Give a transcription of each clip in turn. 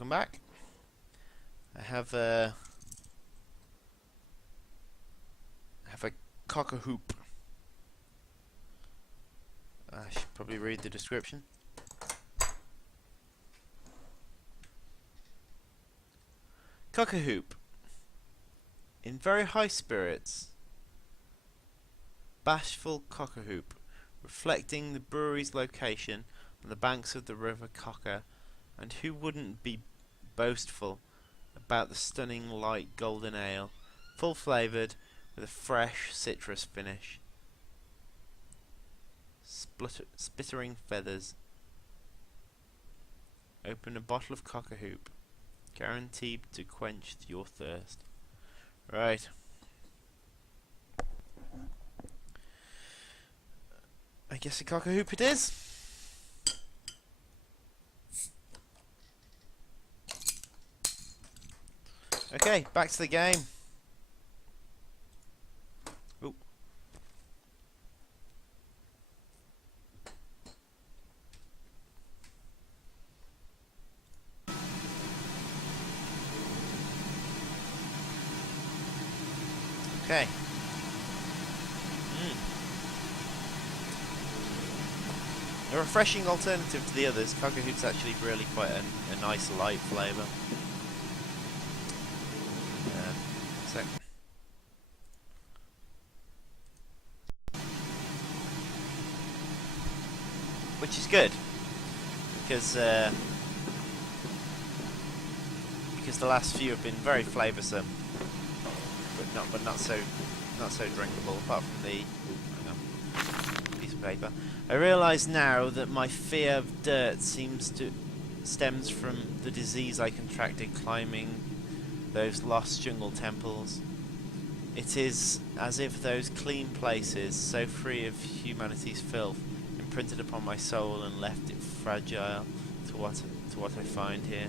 Welcome back. I have a cock-a-hoop. I should probably read the description. Cock-a-hoop. In very high spirits, bashful cock-a-hoop, reflecting the brewery's location on the banks of the River Cocker, and who wouldn't be boastful about the stunning light golden ale, full flavoured with a fresh citrus finish. Spittering feathers. Open a bottle of cock-a-hoop, guaranteed to quench your thirst. Right. I guess a cock-a-hoop it is. Okay, back to the game. Ooh. Okay. A refreshing alternative to the others. Cock-a-hoop's actually really quite a nice light flavour. So which is good because the last few have been very flavoursome, but not so drinkable. Apart from the piece of paper, I realise now that my fear of dirt stems from the disease I contracted climbing those lost jungle temples. It is as if those clean places, so free of humanity's filth, imprinted upon my soul and left it fragile to what I find here.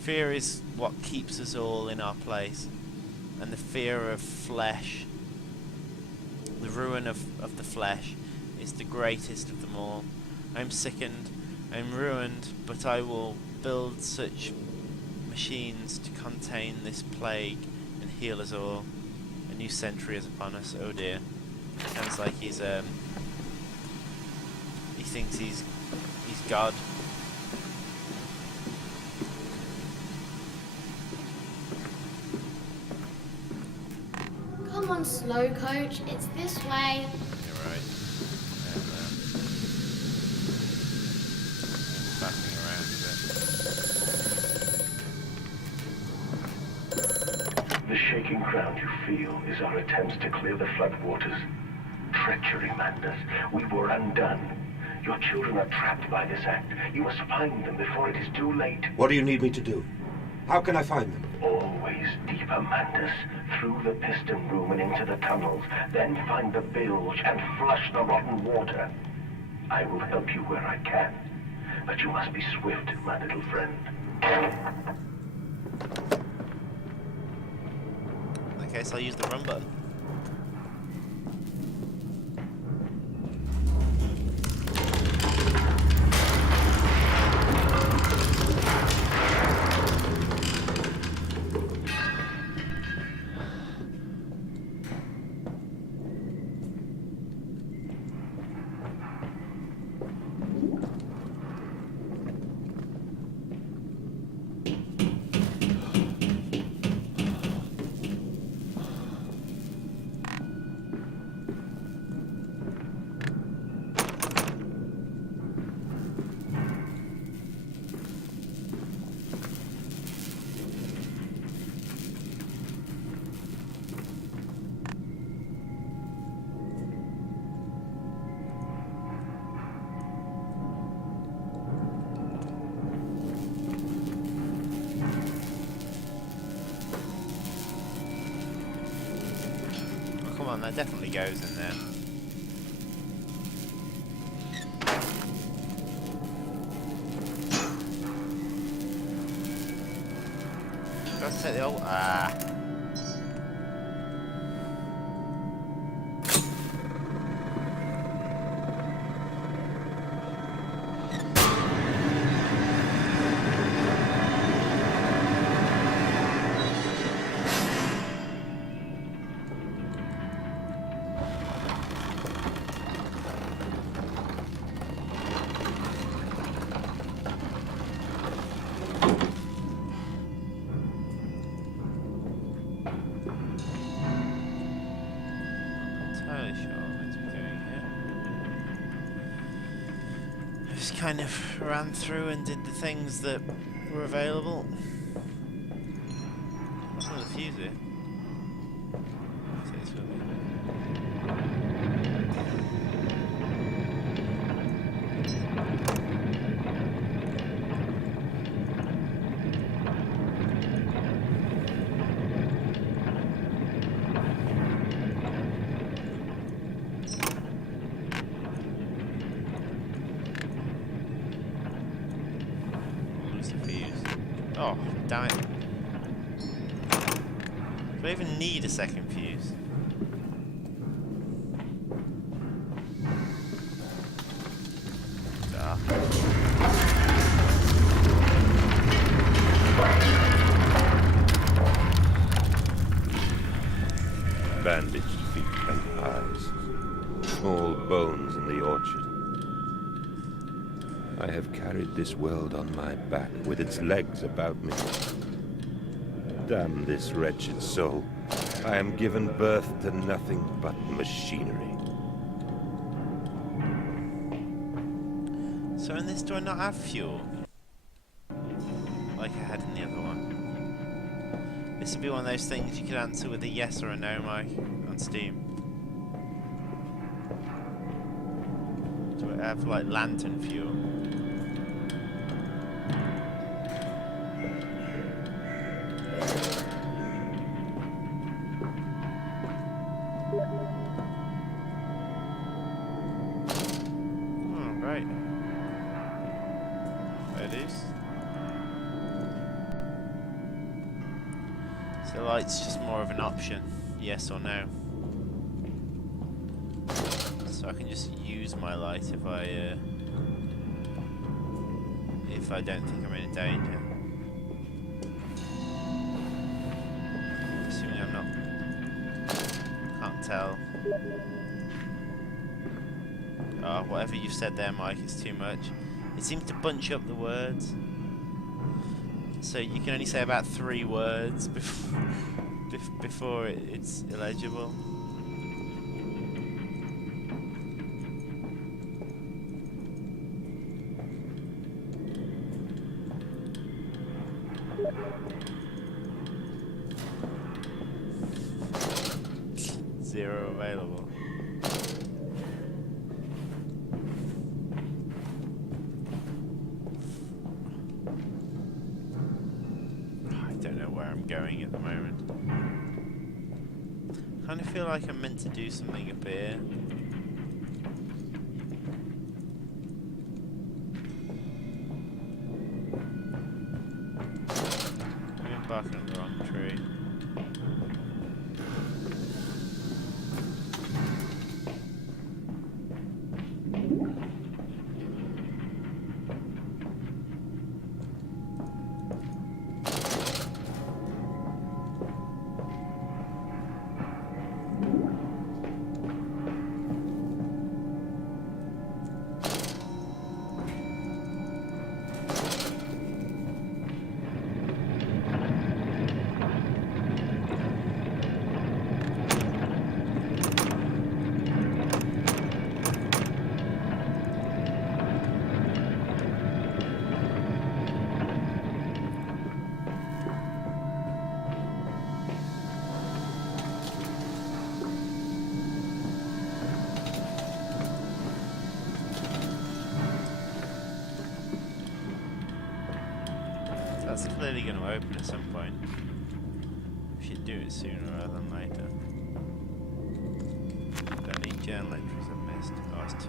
Fear is what keeps us all in our place, and the fear of flesh, the ruin of the flesh, is the greatest of them all. I am sickened, I am ruined, but I will build such machines to contain this plague and heal us all. A new century is upon us. Oh dear. Sounds like he thinks he's God. Come on, slow coach. It's this way. You're right. Backing around a bit. The shaking ground you feel is our attempts to clear the floodwaters. Treachery, madness. We were undone. Your children are trapped by this act. You must find them before it is too late. What do you need me to do? How can I find them? Always deeper, Mandus. Through the piston room and into the tunnels. Then find the bilge and flush the rotten water. I will help you where I can. But you must be swift, my little friend. In that case, I'll use the run button. Come on, that definitely goes in there. Let's take the old... just kind of ran through and did the things that were available. What's another fuse here? So it's gonna lose the fuse. Oh, damn it. Do I even need a second fuse? Ah. Bandaged feet and eyes. Small bones in the orchard. I have carried this world on my back with its legs about me. Damn this wretched soul. I am given birth to nothing but machinery. So in this, do I not have fuel? Like I had in the other one. This would be one of those things you could answer with a yes or a no, Mike, on Steam. Do I have, like, lantern fuel? Oh, right. There it is. So light's just more of an option, yes or no. So I can just use my light if I don't think I'm in danger. Assuming I'm not. Can't tell. Oh, whatever you've said there, Mike, is too much. It seems to bunch up the words. So you can only say about 3 words before it's illegible. Zero available. I don't know where I'm going at the moment. I kind of feel like I'm meant to do something up here. I'm barking on the wrong tree. That's clearly going to open at some point. We should do it sooner rather than later. Don't need journal entries I've missed. Oh, it's 2.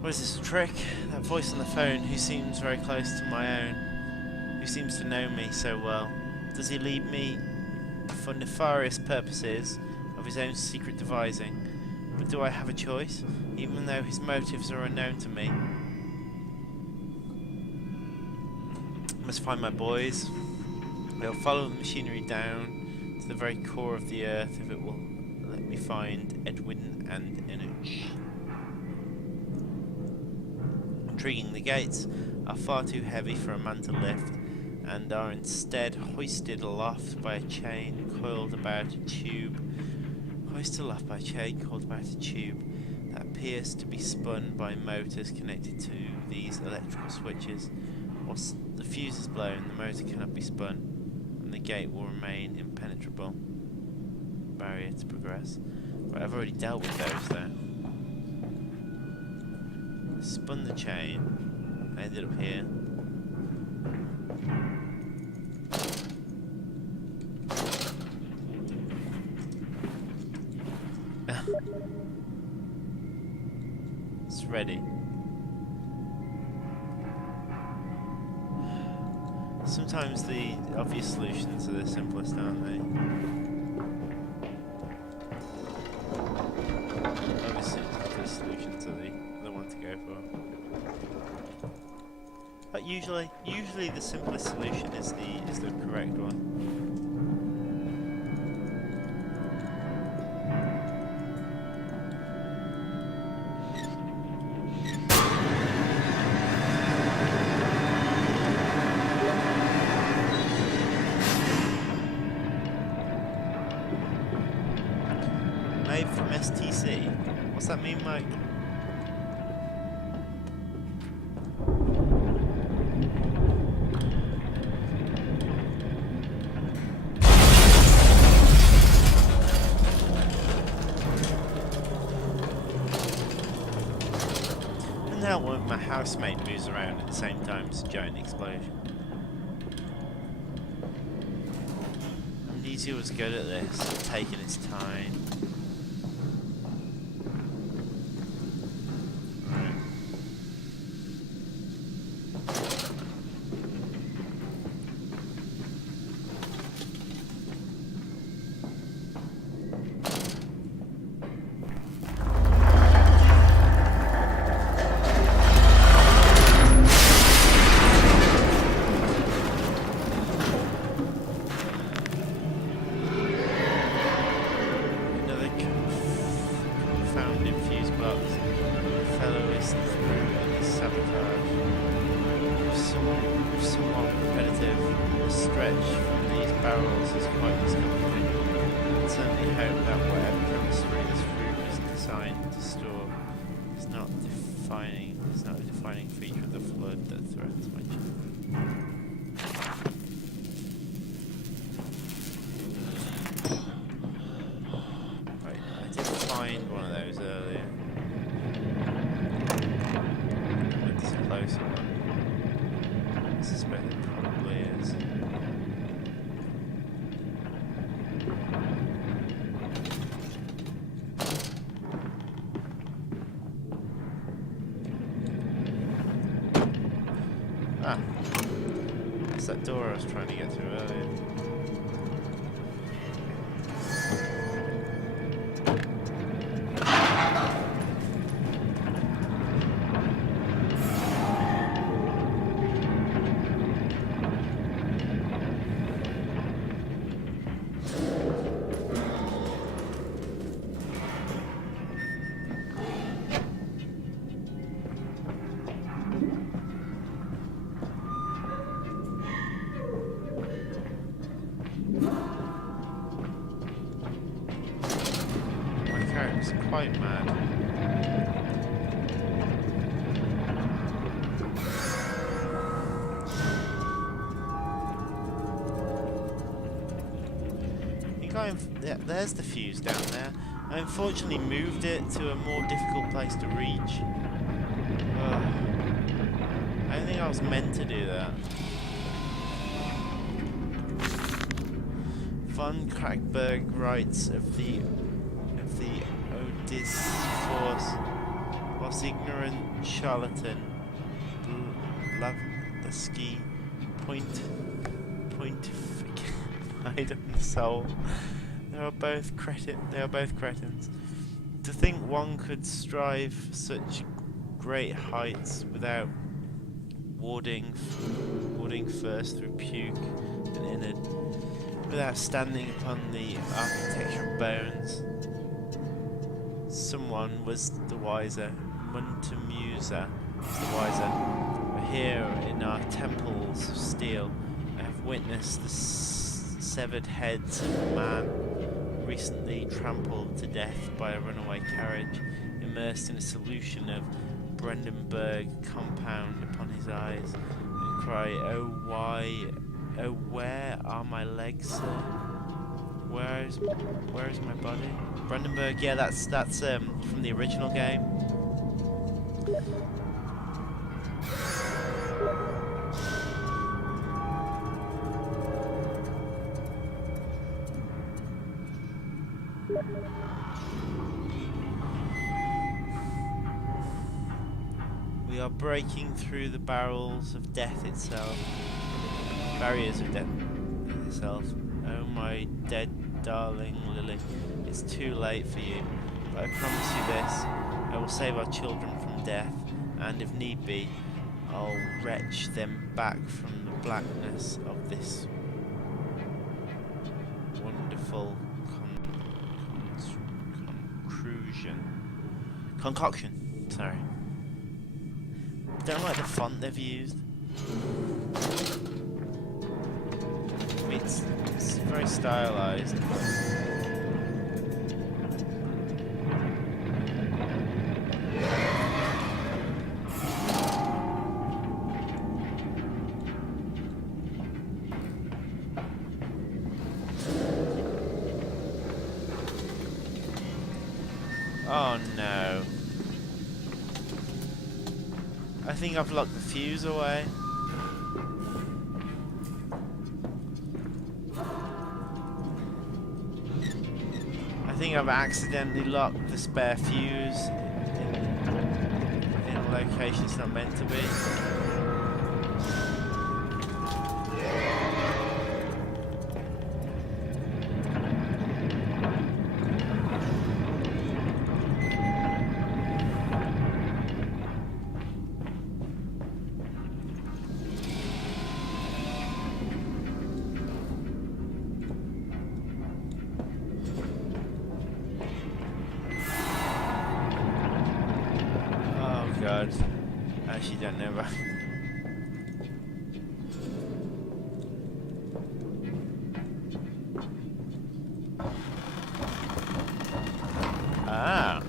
What is this, a trick? That voice on the phone who seems very close to my own. Who seems to know me so well. Does he lead me for nefarious purposes of his own secret devising? But do I have a choice? Even though his motives are unknown to me. I must find my boys. They'll follow the machinery down to the very core of the earth if it will let me find Edwin and Inoch. Intriguing, the gates are far too heavy for a man to lift and are instead hoisted aloft by a chain coiled about a tube. Hoisted aloft by a chain coiled about a tube that appears to be spun by motors connected to these electrical switches. Once the fuse is blown, the motor cannot be spun, and the gate will remain impenetrable. Barrier to progress. Right, I've already dealt with those though. Spun the chain. I ended up here. It's ready. Sometimes the obvious solutions are the simplest, aren't they? Obviously, the solutions are the one to go for. But usually the simplest solution is the correct one. Made from STC. What's that mean, Mike? And now when my housemate moves around at the same time as a giant explosion. Amnesia was good at this, taking its time. It's not a defining feature of the flood that threatens my children. Right, I did find one of those earlier. With this closer one. I suspect it probably is. Ah, it's that door I was trying to get through earlier. It's quite mad. Yeah, there's the fuse down there. I unfortunately moved it to a more difficult place to reach. I don't think I was meant to do that. Von Krackberg writes of the Odysseus, whilst ignorant charlatan Blavatsky pontified on the soul. They are both cretins. To think one could strive for such great heights without warding first through puke and innard, without standing upon the architecture of bones. Someone was the wiser. Muntamusa was the wiser. Here in our temples of steel, I have witnessed the severed heads of a man recently trampled to death by a runaway carriage. In immersed in a solution of Brandenburg compound upon his eyes, and cry, "Oh why, oh where are my legs, sir? Where is my body?" Brandenburg, yeah, that's from the original game. We are breaking through the barrels of death itself. Barriers of death itself. Oh my dead darling Lily, it's too late for you. But I promise you this, I will save our children from death, and if need be, I'll retch them back from the blackness of this wonderful concoction. Sorry. I don't like the font they've used. I mean, it's very stylized. Oh no. I think I've locked the fuse away. I think I've accidentally locked the spare fuse in a location it's not meant to be. God, I actually don't know about. Ah.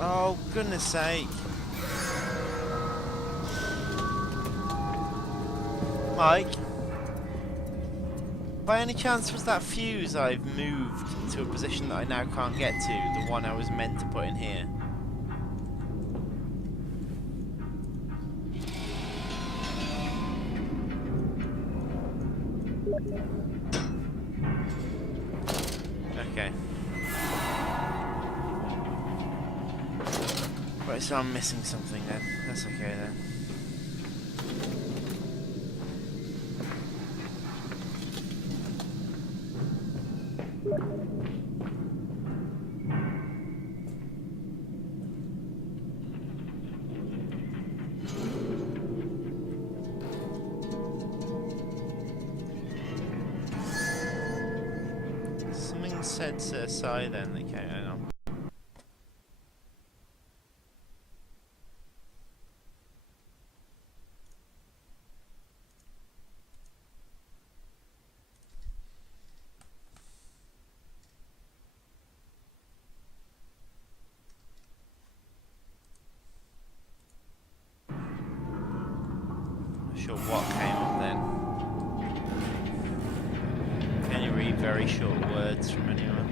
Oh, goodness sake. Mike? By any chance was that fuse I've moved to a position that I now can't get to, the one I was meant to put in here? Okay. Right, so I'm missing something then. That's okay then. Something said set aside then. Okay, hang on. Not sure what came up then. Can you read very short words from anyone?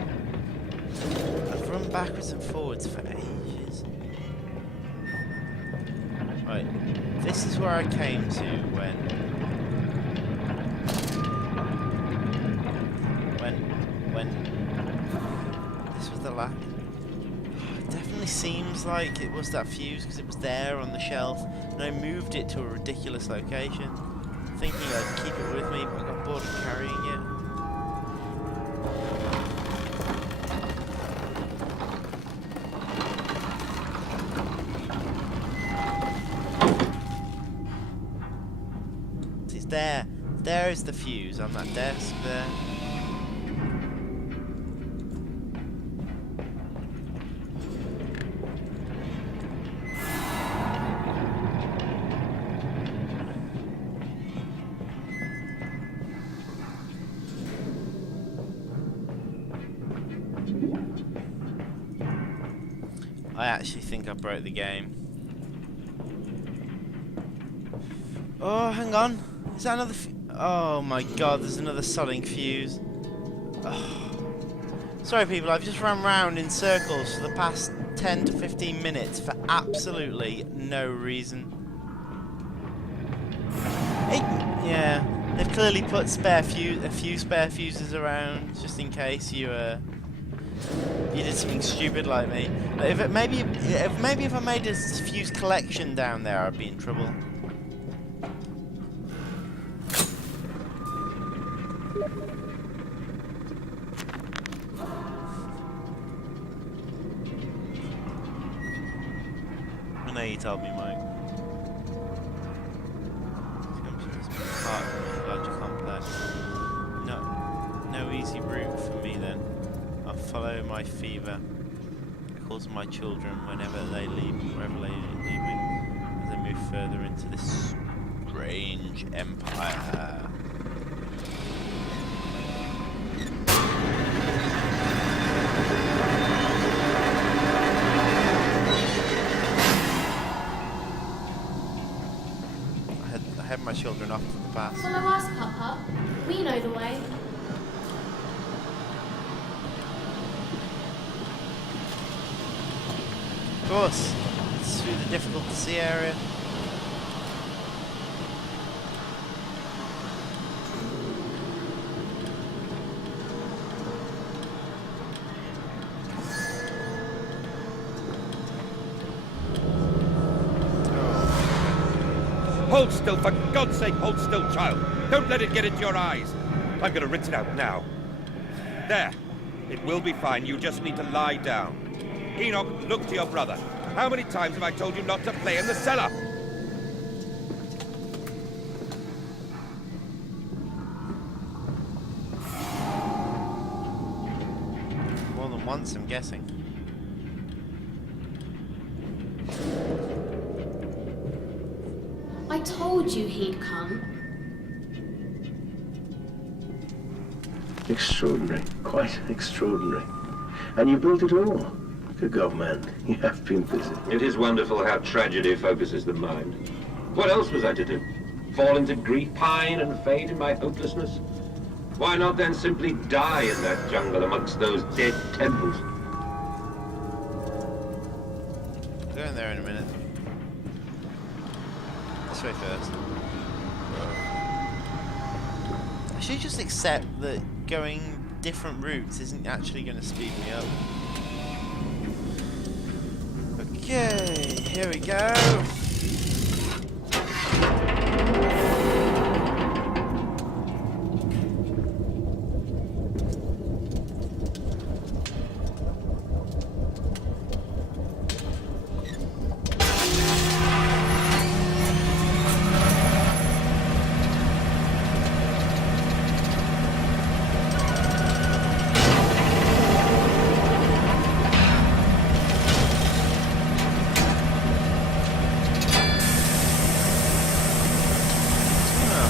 I've run backwards and forwards for ages. Right, this is where I came to when this was the last. seems like it was that fuse because it was there on the shelf, and I moved it to a ridiculous location, thinking I'd keep it with me, but I got bored of carrying it. It's there. There is the fuse on that desk there. I actually think I broke the game. Oh, hang on. Is that another oh my god, there's another sodding fuse. Oh. Sorry people, I've just run round in circles for the past 10 to 15 minutes for absolutely no reason. Hey, yeah, they've clearly put a few spare fuses around just in case you did something stupid like me. But maybe if I made a fuse collection down there, I'd be in trouble. I know you told me, Mike. Part of the larger complex. No easy route for me then. I'll follow my fever. I call to my children wherever they leave me, as I move further into this strange empire. I had my children off to the path. Follow us, Papa. We know the way. Of course, it's through the difficult to see area. Hold still, for God's sake, hold still, child. Don't let it get into your eyes. I'm gonna rinse it out now. There. It will be fine. You just need to lie down. Enoch, look to your brother. How many times have I told you not to play in the cellar? More than once, I'm guessing. I told you he'd come. Extraordinary. Quite extraordinary. And you built it all. Good God, man. You have been busy. It is wonderful how tragedy focuses the mind. What else was I to do? Fall into grief, pine and fade in my hopelessness? Why not then simply die in that jungle amongst those dead temples? I'll go in there in a minute. This way first. I should just accept that going different routes isn't actually going to speed me up. Okay, here we go.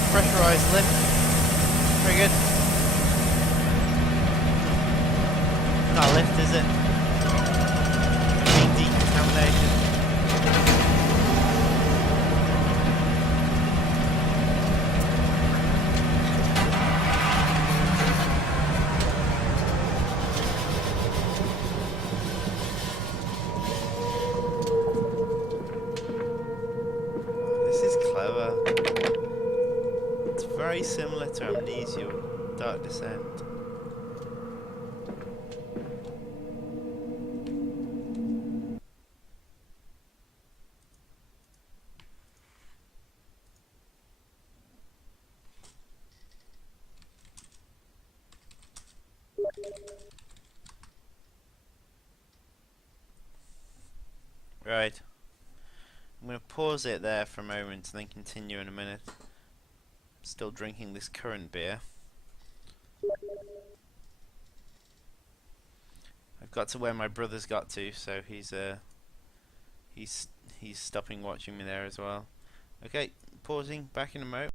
Pressurized lift. Very good. Not a lift, is it? Decontamination. This is clever. Very similar to Amnesia, Dark Descent. Right. I'm going to pause it there for a moment and then continue in a minute. Still drinking this current beer. I've got to where my brother's got to, so he's stopping watching me there as well. Okay, pausing, back in a moment.